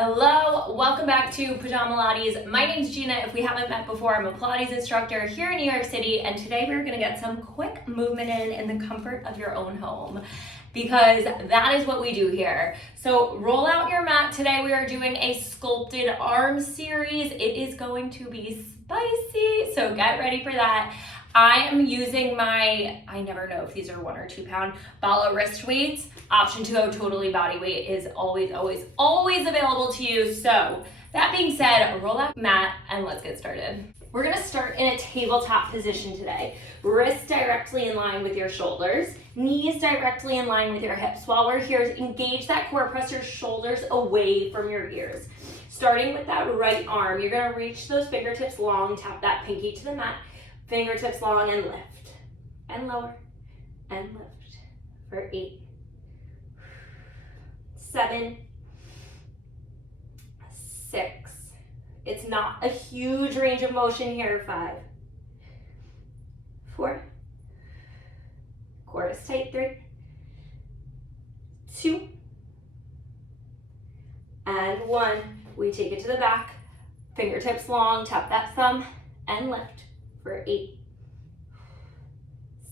Hello, welcome back to Pajamalates. My name's Gina. If we haven't met before, I'm a Pilates instructor here in New York City, and today we're gonna get some quick movement in the comfort of your own home, because that is what we do here. So roll out your mat. Today we are doing a sculpted arm series. It is going to be spicy, so get ready for that. I am using my, I never know if these are 1 or 2 pound bala wrist weights. Option to go totally body weight is always available to you. So that being said, roll out mat and let's get started. We're gonna start in a tabletop position today. Wrists directly in line with your shoulders, knees directly in line with your hips. While we're here, engage that core, press your shoulders away from your ears. Starting with that right arm, you're gonna reach those fingertips long, tap that pinky to the mat. Fingertips long and lift, and lower, and lift for 8, 7, 6. It's not a huge range of motion here. 5, 4, core is tight. 3, 2, and 1. We take it to the back, fingertips long, tap that thumb, and lift. For 8,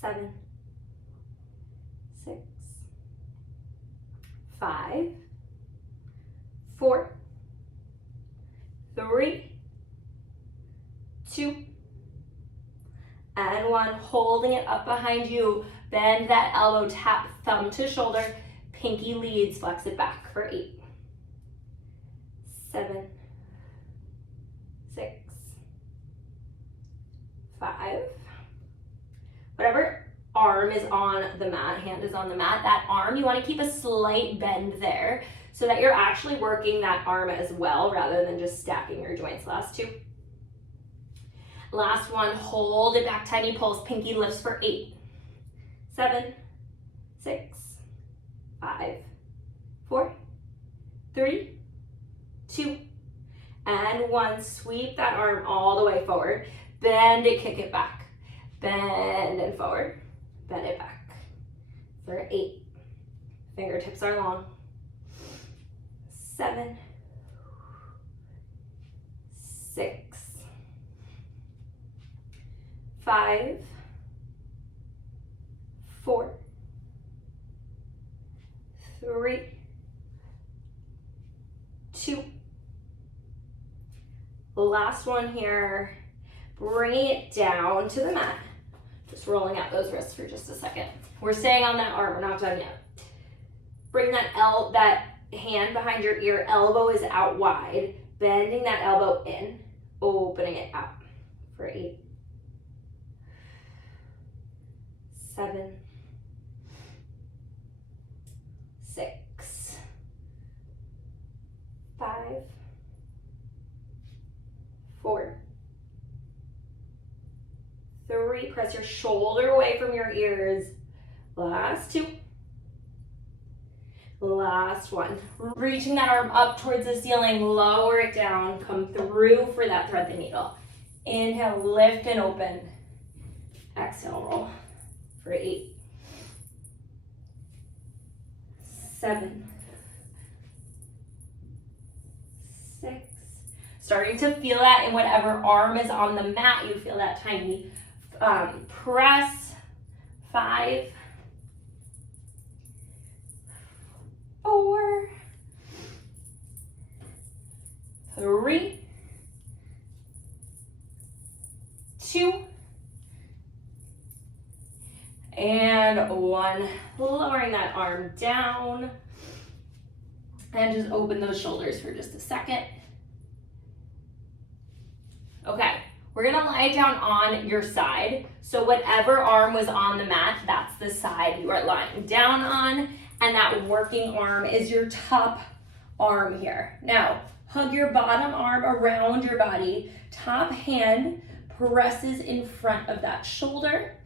7, 6, 5, 4, 3, 2, and 1. Holding it up behind you. Bend that elbow, tap thumb to shoulder, pinky leads, flex it back for 8, 7, 6, 5. Whatever arm is on the mat, hand is on the mat, that arm, you want to keep a slight bend there so that you're actually working that arm as well rather than just stacking your joints. Last 2. Last 1, hold it back, tiny pulse, pinky lifts for 8, 7, 6, 5, 4, 3, 2, and 1. Sweep that arm all the way forward. Bend it, kick it back. Bend and forward. Bend it back. For 8. Fingertips are long. 7, 6, 5, 4, 3, 2. Last one here. Bringing it down to the mat. Just rolling out those wrists for just a second. We're staying on that arm, we're not done yet. Bring that hand behind your ear, elbow is out wide, bending that elbow in, opening it out for 8, 7, 6, 5, 4, 3, press your shoulder away from your ears. Last 2. Last 1. Reaching that arm up towards the ceiling, lower it down, come through for that thread the needle. Inhale, lift and open. Exhale, roll for 8, 7, 6. Starting to feel that in whatever arm is on the mat, you feel that tiny press. 5, 4, 3, 2, and 1. Lowering that arm down and just open those shoulders for just a second. Okay, we're gonna lie down on your side. So whatever arm was on the mat, that's the side you are lying down on, and that working arm is your top arm here. Now, hug your bottom arm around your body. Top hand presses in front of that shoulder.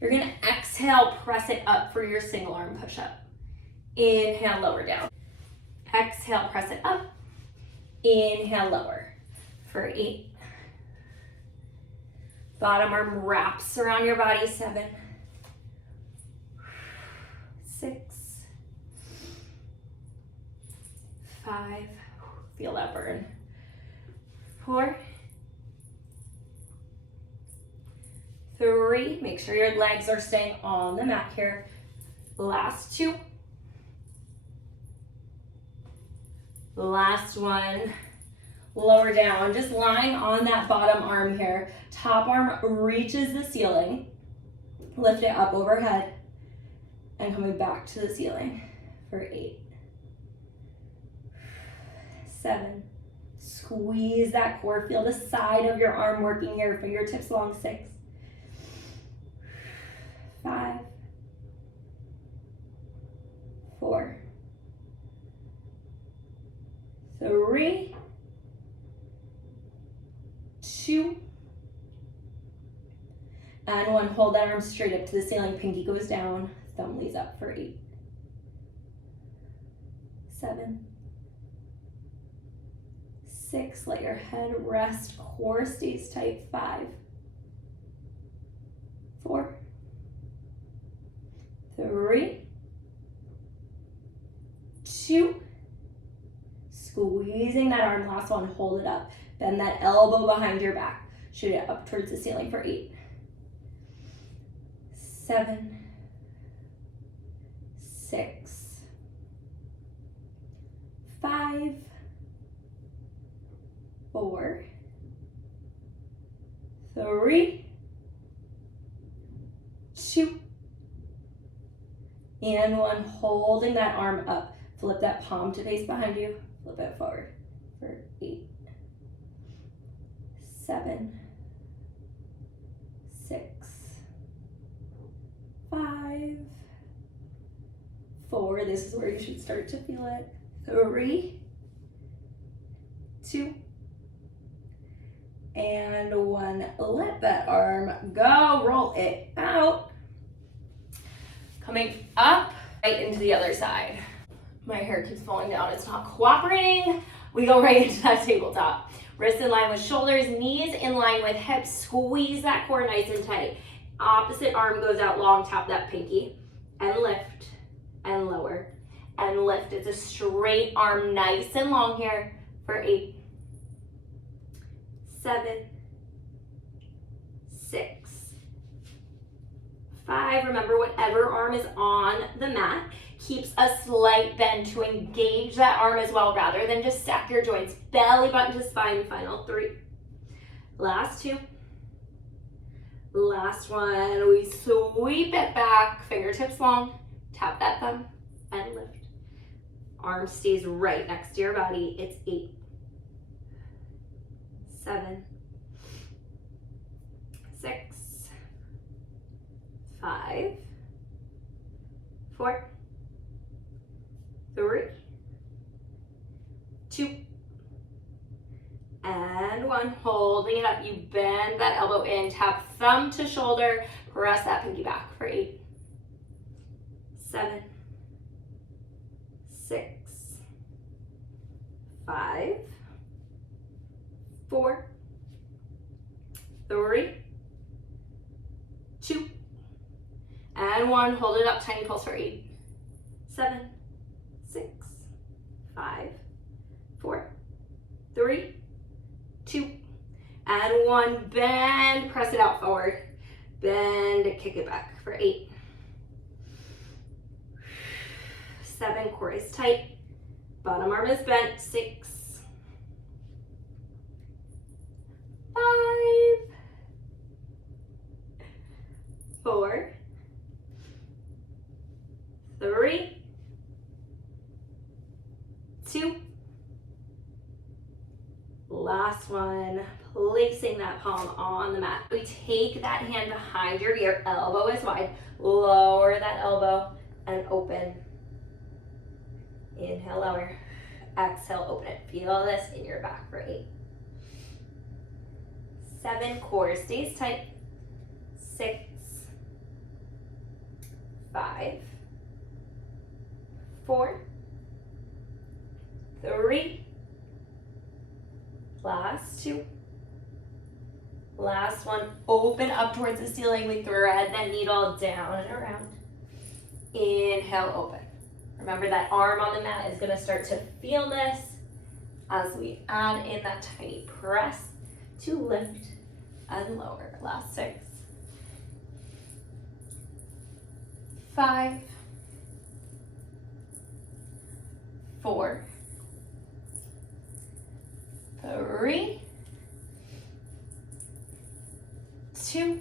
You're gonna exhale, press it up for your single arm push-up. Inhale, lower down. Exhale, press it up. Inhale, lower for 8. Bottom arm wraps around your body. 7, 6, 5, Feel that burn. 4, 3, make sure your legs are staying on the mat here. Last 2. Last 1. Lower down, just lying on that bottom arm here. Top arm reaches the ceiling. Lift it up overhead and coming back to the ceiling for 8, 7. Squeeze that core. Feel the side of your arm working here. Fingertips long. 6, 5, 4, 3, 2, and 1. Hold that arm straight up to the ceiling. Pinky goes down. Thumb lays up for 8, 7, 6. Let your head rest. Core stays tight. 5, 4, 3, 2. Squeezing that arm. Last 1. Hold it up. Bend that elbow behind your back. Shoot it up towards the ceiling for 8, 7, 6, 5, 4, 3, 2, and 1. Holding that arm up. Flip that palm to face behind you. Flip it forward for 8, 7, 6, 5, 4. This is where you should start to feel it. 3, 2, and 1. Let that arm go. Roll it out. Coming up, right into the other side. My hair keeps falling down. It's not cooperating. We go right into that tabletop. Wrists in line with shoulders, knees in line with hips. Squeeze that core nice and tight. Opposite arm goes out long. Tap that pinky and lift and lower and lift. It's a straight arm, nice and long here for 8, 7, 6, 5. Remember, whatever arm is on the mat keeps a slight bend to engage that arm as well, rather than just stack your joints. Belly button to spine. Final 3. Last 2. Last 1. We sweep it back. Fingertips long. Tap that thumb and lift. Arm stays right next to your body. It's 8, 7, 6, 5, 4, 3, 2, and 1. Holding it up. You bend that elbow in. Tap thumb to shoulder. Press that pinky back for 8, 7, 6, 5, 4, 3, 2, and 1. Hold it up. Tiny pulse for 8, 7, 6, 5, 4, 3, 2, and 1. Bend, press it out forward. Bend, kick it back for 8, 7. Core is tight. Bottom arm is bent. 6, 5, 4, 3, 2. Last 1. Placing that palm on the mat. We take that hand behind your ear. Elbow is wide. Lower that elbow and open. Inhale, lower. Exhale, open it. Feel this in your back for 8, 7. Core stays tight. 6, 5, 4, 3. Last 2. Last 1. Open up towards the ceiling. We thread that needle down and around. Inhale, open. Remember that arm on the mat is going to start to feel this. as we add in that tiny press to lift and lower. Last 6, 5, 4, 3, 2.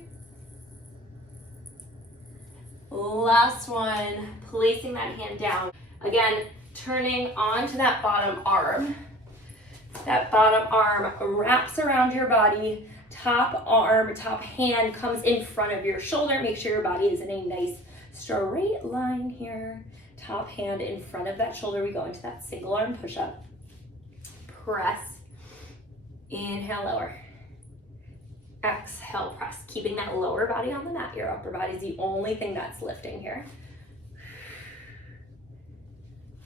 Last one, placing that hand down. Again, turning onto that bottom arm. That bottom arm wraps around your body. Top arm, top hand comes in front of your shoulder. Make sure your body is in a nice straight line here. Top hand in front of that shoulder. We go into that single arm push-up. Press. Inhale, lower. Exhale, press. Keeping that lower body on the mat. Your upper body is the only thing that's lifting here.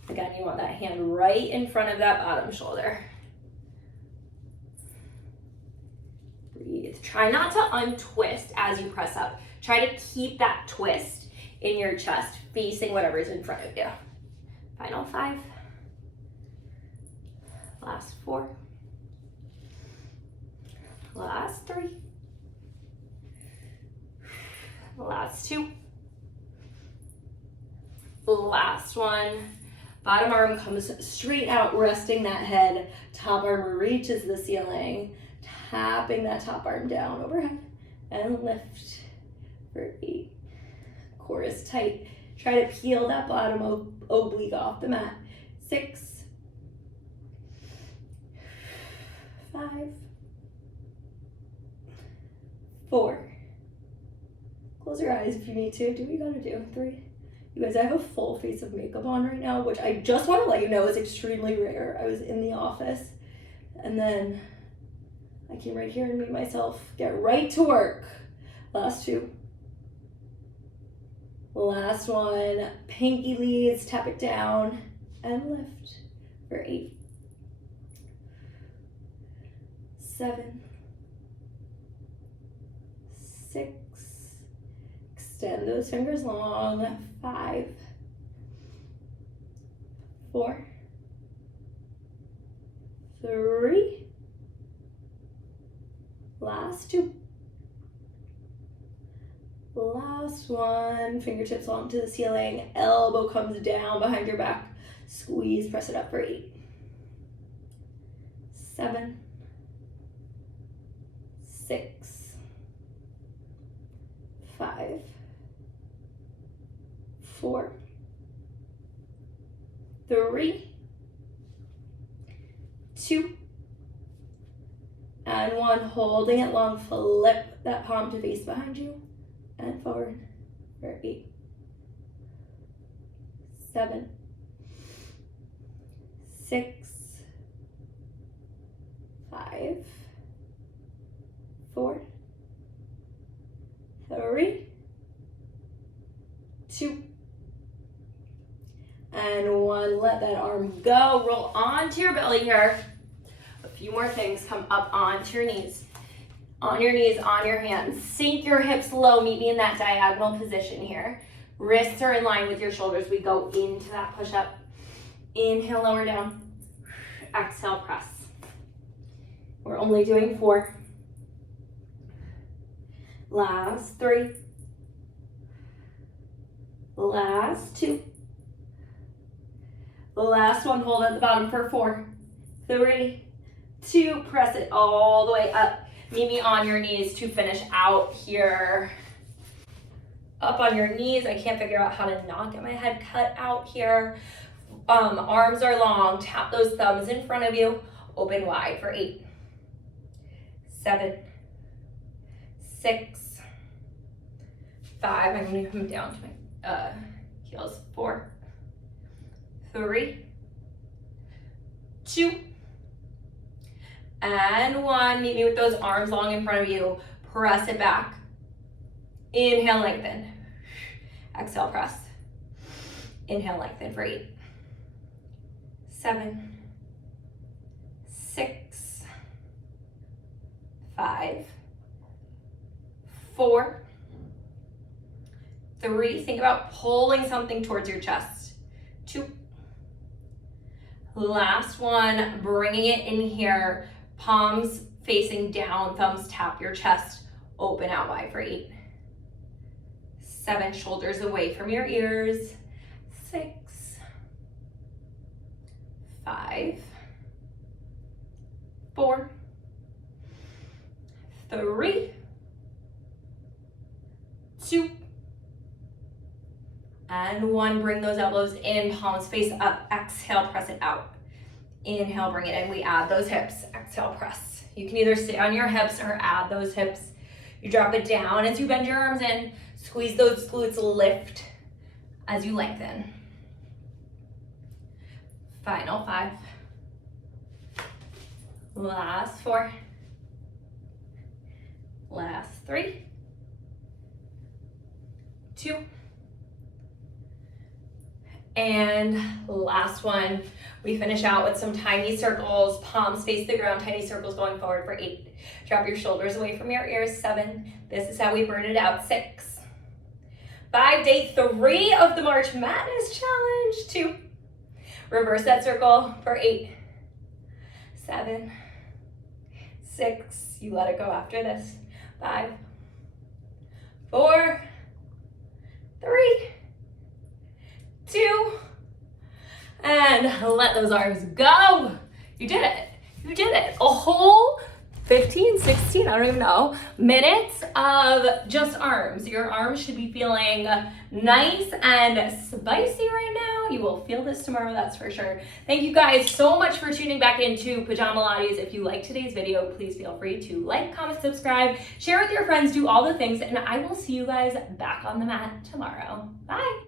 Again, you want that hand right in front of that bottom shoulder. Breathe. Try not to untwist as you press up. Try to keep that twist in your chest, facing whatever's in front of you. Final 5. Last 4. Last 3. Last 2. Last 1. Bottom arm comes straight out, resting that head. Top arm reaches the ceiling, tapping that top arm down overhead, and lift for 8. Core is tight. Try to peel that bottom oblique off the mat. 6, 5, 4. Close your eyes if you need to. Do what you gotta do. 3. You guys, I have a full face of makeup on right now, which I just want to let you know is extremely rare. I was in the office and then I came right here and made myself get right to work. Last 2. Last 1. Pinky leads, tap it down and lift for 8, 7, 6. Extend those fingers long. 5, 4, 3. Last 2. Last 1. Fingertips onto the ceiling. Elbow comes down behind your back. Squeeze, press it up for 8, 7, 6, 5, 4, 3, 2, and 1. Holding it long, flip that palm to face behind you and forward for 8, 7, 6, 5, 4, 3, 2, and 1. Let that arm go. Roll onto your belly here. A few more things. Come up onto your knees. On your knees, on your hands. Sink your hips low. Meet me in that diagonal position here. Wrists are in line with your shoulders. We go into that push-up. Inhale, lower down. Exhale, press. We're only doing 4. Last 3. Last 2. Last 1, hold at the bottom for 4, 3, 2, press it all the way up. Meet me on your knees to finish out here. Up on your knees. I can't figure out how to not get my head cut out here. Arms are long. Tap those thumbs in front of you. Open wide for 8, 7, 6, 5. I'm going to come down to my heels. 4, 3, 2, and 1. Meet me with those arms long in front of you. Press it back. Inhale, lengthen. Exhale, press. Inhale, lengthen for 8, 7, 6, 5, 4, 3. Think about pulling something towards your chest. 2. Last one, bringing it in here, palms facing down, thumbs tap your chest, open out wide for 8, 7, shoulders away from your ears, 6, 5, 4, 3, 2, and 1. Bring those elbows in, palms face up. Exhale, press it out. Inhale, bring it in. We add those hips. Exhale, press. You can either stay on your hips or add those hips. You drop it down as you bend your arms in. Squeeze those glutes, lift as you lengthen. Final 5. Last 4. Last 3. 2. And last one, we finish out with some tiny circles, palms face the ground, tiny circles going forward for 8. Drop your shoulders away from your ears, 7. This is how we burn it out, 6. 5, day 3 of the March Madness Challenge, 2. Reverse that circle for 8, 7, 6. You let it go after this. 5, 4, 3, 2, and let those arms go. You did it. You did it. A whole 15, 16, I don't even know, minutes of just arms. Your arms should be feeling nice and spicy right now. You will feel this tomorrow, that's for sure. Thank you guys so much for tuning back into Pajamalates. If you liked today's video, please feel free to like, comment, subscribe, share with your friends, do all the things, and I will see you guys back on the mat tomorrow. Bye.